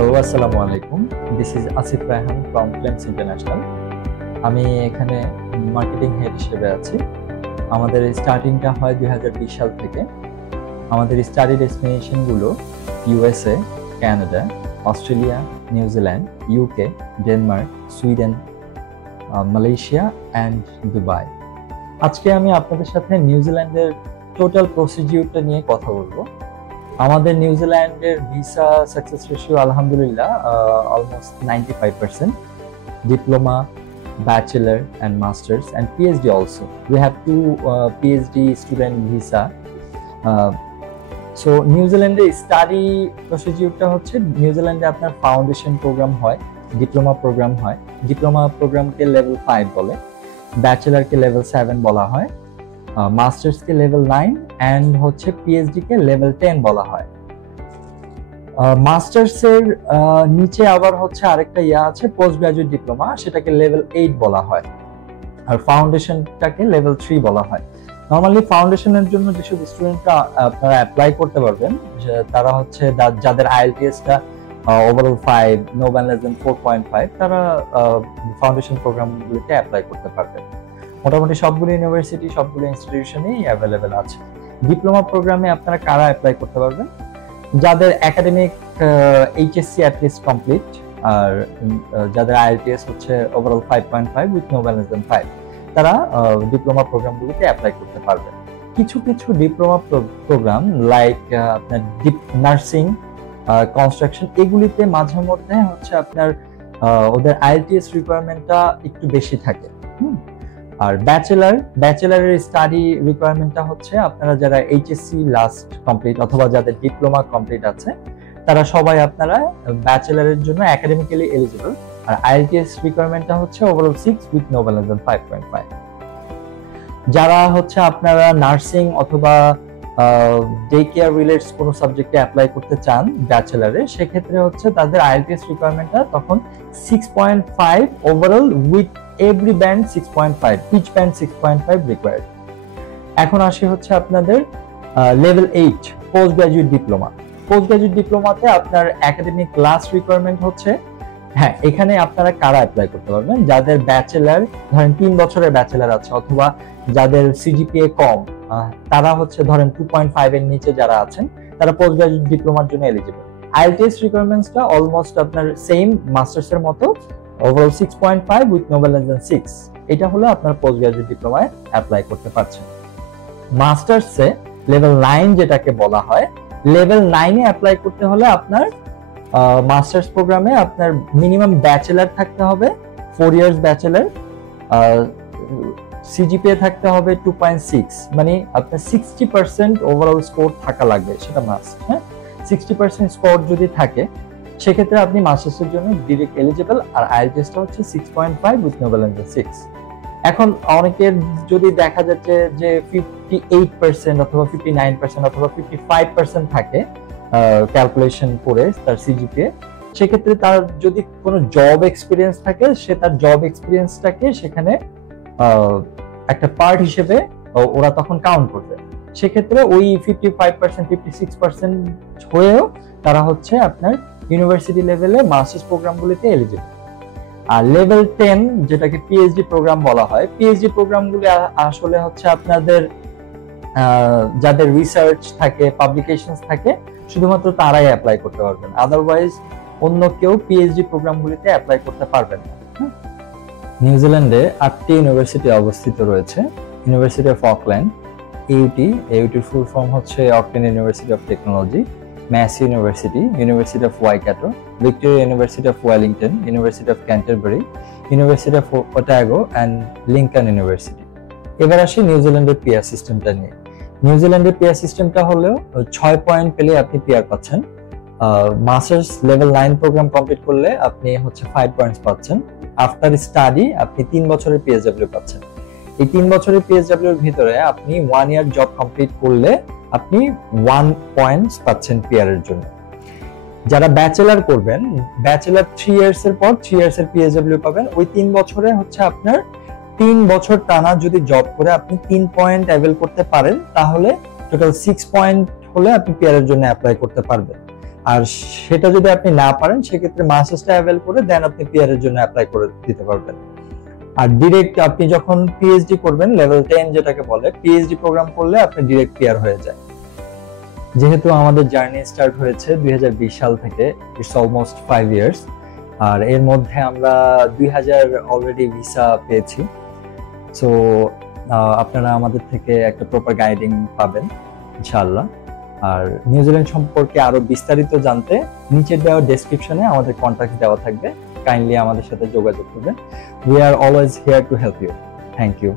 Hello, আসসালামু আলাইকুম। This is Asif Raihan from flames international. আমি এখানে মার্কেটিং হেড হিসেবে আছি। আমাদের স্টার্টিংটা হয় 2020 সাল থেকে। আমাদের স্টাডি ডেস্টিনেশনগুলো USA, Canada, Australia, New Zealand, UK, Denmark, Sweden, Malaysia and Dubai. আজকে আমি আপনাদের সাথে নিউজিল্যান্ডের টোটাল প্রসিডিউরটা নিয়ে কথা বলবো। আমাদের নিউজিল্যান্ডের ভিসা সাকসেস রেশিও আলহামদুলিল্লাহ almost 95%. Diploma, bachelor and masters and PhD also. We have two PhD student visa. So নিউজিল্যান্ডে স্টাডি প্রসিডিউরটা হচ্ছে, নিউজিল্যান্ডে আপনার ফাউন্ডেশন প্রোগ্রাম হয়, ডিপ্লোমা প্রোগ্রাম হয়। ডিপ্লোমা প্রোগ্রামকে লেভেল 5 বলে, ব্যাচেলারকে লেভেল 7 বলা হয়, মাস্টার্সকে লেভেল 9 অ্যান্ড হচ্ছে পিএইচডি কে লেভেল 10 বলা হয়। মাস্টার্সের নিচে আবার হচ্ছে আরেকটা আছে পোস্ট গ্রাজুয়েট ডিপ্লোমা, সেটাকে লেভেল 8 বলা হয়, আর ফাউন্ডেশনটাকে লেভেল 3 বলা হয়। নরমালি ফাউন্ডেশনের জন্য যেসব স্টুডেন্টরা আপনারা অ্যাপ্লাই করতে পারবেন, তারা হচ্ছে যাদের আইএলটিএসটা overall 5, no band less than 4.5, তারা ফাউন্ডেশন প্রোগ্রামগুলিতে অ্যাপ্লাই করতে পারবেন। মোটামুটি সবগুলো ইউনিভার্সিটি, সবগুলো ইনস্টিটিউশনেই অ্যাভেলেবেল আছে। ডিপ্লোমা প্রোগ্রামে আপনারা কারা অ্যাপ্লাই করতে পারবেন? যাদের একাডেমিক এইচএসসি অ্যাটলিস্ট কমপ্লিট, আর যাদের আইএলটিএস হচ্ছে overall 5.5 with no band less than 5, তারা ডিপ্লোমা প্রোগ্রামগুলোতে অ্যাপ্লাই করতে পারবেন। কিছু কিছু ডিপ্লোমা প্রোগ্রাম লাইক আপনার নার্সিং, কনস্ট্রাকশন, এগুলিতে মাঝে মধ্যে হচ্ছে আপনার ওদের আইএলটিএস রিকোয়ারমেন্টটা একটু বেশি থাকে। আর ব্যাচেলারের স্টাডি রিকোয়ারমেন্টটা হচ্ছে আপনারা যারা এইচএসসি লাস্ট কমপ্লিট অথবা যাদের ডিপ্লোমা কমপ্লিট আছে, তারা সবাই আপনারা ব্যাচেলারের জন্য একাডেমিক্যালি এলিজিবল। আর আইএলটিএস রিকোয়ারমেন্টটা হচ্ছে overall 6 with no band less than 5.5। যারা হচ্ছে আপনারা নার্সিং অথবা ডে কেয়ার রিলেটেড কোনো সাবজেক্টে অ্যাপ্লাই করতে চান ব্যাচেলারে, সেক্ষেত্রে হচ্ছে তাদের আইএলটিএস রিকোয়ারমেন্টটা তখন 6.5 overall with every band 6.5, each band 6.5 required. এখন আসি হচ্ছে আপনাদের level 8 post graduate diploma. Post graduate ডিপ্লোমাতে আপনার একাডেমিক ক্লাস রিকোয়ারমেন্ট হচ্ছে, হ্যাঁ, এখানে আপনারা কারা অ্যাপ্লাই করতে পারবেন? যাদের ব্যাচেলার ধরেন 3 বছরের ব্যাচেলার আছে, অথবা যাদের সিজিপিএ কম, তারা হচ্ছে ধরেন 2.5 এর নিচে যারা আছেন, তারা পোস্ট গ্রাজুয়েট ডিপ্লোমার জন্য এলিজিবল। আইএলটিএস রিকোয়ারমেন্টসটা অলমোস্ট আপনার সেম মাস্টার্স এর মতো, overall 6.5 with no band less than 6। এটা হলো আপনার পোস্ট গ্রাজুয়েট ডিপ্লোমায় অ্যাপ্লাই করতে পারছেন। মাস্টার্সে লেভেল 9 যেটাকে বলা হয়, লেভেল 9 এ অ্যাপ্লাই করতে হলে আপনার মাস্টার্স প্রোগ্রামে আপনার মিনিমাম ব্যাচেলার থাকতে হবে, 4 ইয়ার্স ব্যাচেলার, সিজিপিএ থাকতে হবে 2.6, মানে আপনার 60% ওভারঅল স্কোর থাকা লাগবে, সেটা মাস্ট। হ্যাঁ, 60% স্কোর যদি থাকে, সেক্ষেত্রে আপনি মাস্টার্সের জন্য ডিরেক্ট এলিজিবল। আর আইএলটিএসটা হচ্ছে 6.5 with no band less than 6। এখন অনেকের যদি দেখা যাচ্ছে যে 58% অথবা 59% অথবা 55% থাকে ক্যালকুলেশন করে তার সিজিপিএ, সেক্ষেত্রে তার যদি কোনো জব এক্সপিরিয়েন্স থাকে, সে তার জব এক্সপিরিয়েন্সটাকে সেখানে একটা পার্ট হিসেবে ওরা তখন কাউন্ট করবে। সেক্ষেত্রে ওই 55%, 56% হয়েও তারা হচ্ছে আপনার ইউনিভার্সিটি লেভেলে মাস্টার্স প্রোগ্রামগুলিতে এলিজিবল। আর লেভেল 10 যেটাকে পিএইচডি প্রোগ্রাম বলা হয়, পিএইচডি প্রোগ্রামগুলি আসলে হচ্ছে আপনাদের যাদের রিসার্চ থাকে, পাবলিকেশনস থাকে, শুধুমাত্র তারাই অ্যাপ্লাই করতে পারবেন। আদারওয়াইজ অন্য কেউ পিএইচডি প্রোগ্রামগুলিতে অ্যাপ্লাই করতে পারবেন না। নিউজিল্যান্ডে 8টি ইউনিভার্সিটি অবস্থিত রয়েছে। ইউনিভার্সিটি অফ অকল্যান্ড, এইউটির ফুল ফর্ম হচ্ছে Auckland University of Technology, Massey University, University of Waikato, Victoria University of Wellington, University of Canterbury, University of Otago and Lincoln University. এবার আসি নিউজিল্যান্ডের পিআর সিস্টেমটা নিয়ে। নিউজিল্যান্ডের পিআর সিস্টেমটা হলো 6 পয়েন্ট পেলে আপনি পিআর পাচ্ছেন। মাস্টার্স লেভেল 9 প্রোগ্রাম কমপ্লিট করলে আপনি হচ্ছে 5 পয়েন্টস পাচ্ছেন। আফটার স্টাডি আপনি 3 বছরের পিএসডব্লিউ পাচ্ছেন। এই 3 বছরের পিএসডব্লিউ এর ভিতরে আপনি 1 ইয়ার জব কমপ্লিট করলে আপনি 1 পয়েন্টস পাচ্ছেন পিআর এর জন্য। যারা ব্যাচেলার করবেন, ব্যাচেলার 3 ইয়ার্স এর পর 3 ইয়ার্স এর পিএসডব্লিউ পাবেন। ওই 3 বছরে হচ্ছে আপনার 3 বছর টানা যদি জব করে আপনি 3 পয়েন্ট অ্যাভেল করতে পারেন, তাহলে টোটাল 6 পয়েন্ট হলে আপনি পিআর এর জন্য অ্যাপ্লাই করতে পারবেন। আর সেটা যদি আপনি না পারেন সেক্ষেত্রে মাস্টার্সটা অ্যাভেল করে দেন আপনি পিআর এর জন্য অ্যাপ্লাই করে দিতে পারবেন। আর ডিরেক্ট আপনি যখন পিএইচডি করবেন লেভেল 10 যেটাকে বলে, পিএইচডি প্রোগ্রাম করলে আপনি ডিরেক্ট পিআর হয়ে যায়। যেহেতু আমাদের জার্নি স্টার্ট হয়েছে 2020 সাল থেকে, ইটস অলমোস্ট 5 ইয়ার্স, আর এর মধ্যে আমরা 2000 অলরেডি ভিসা পেয়েছি। সো আপনারা আমাদের থেকে একটা প্রপার গাইডিং পাবেন ইনশাআল্লাহ। আর নিউজিল্যান্ড সম্পর্কে আরো বিস্তারিত জানতে নিচের দেওয়া ডেসক্রিপশনে আমাদের কন্টাক্ট দেওয়া থাকবে, কাইন্ডলি আমাদের সাথে যোগাযোগ করবেন। We are always here to help you. Thank you.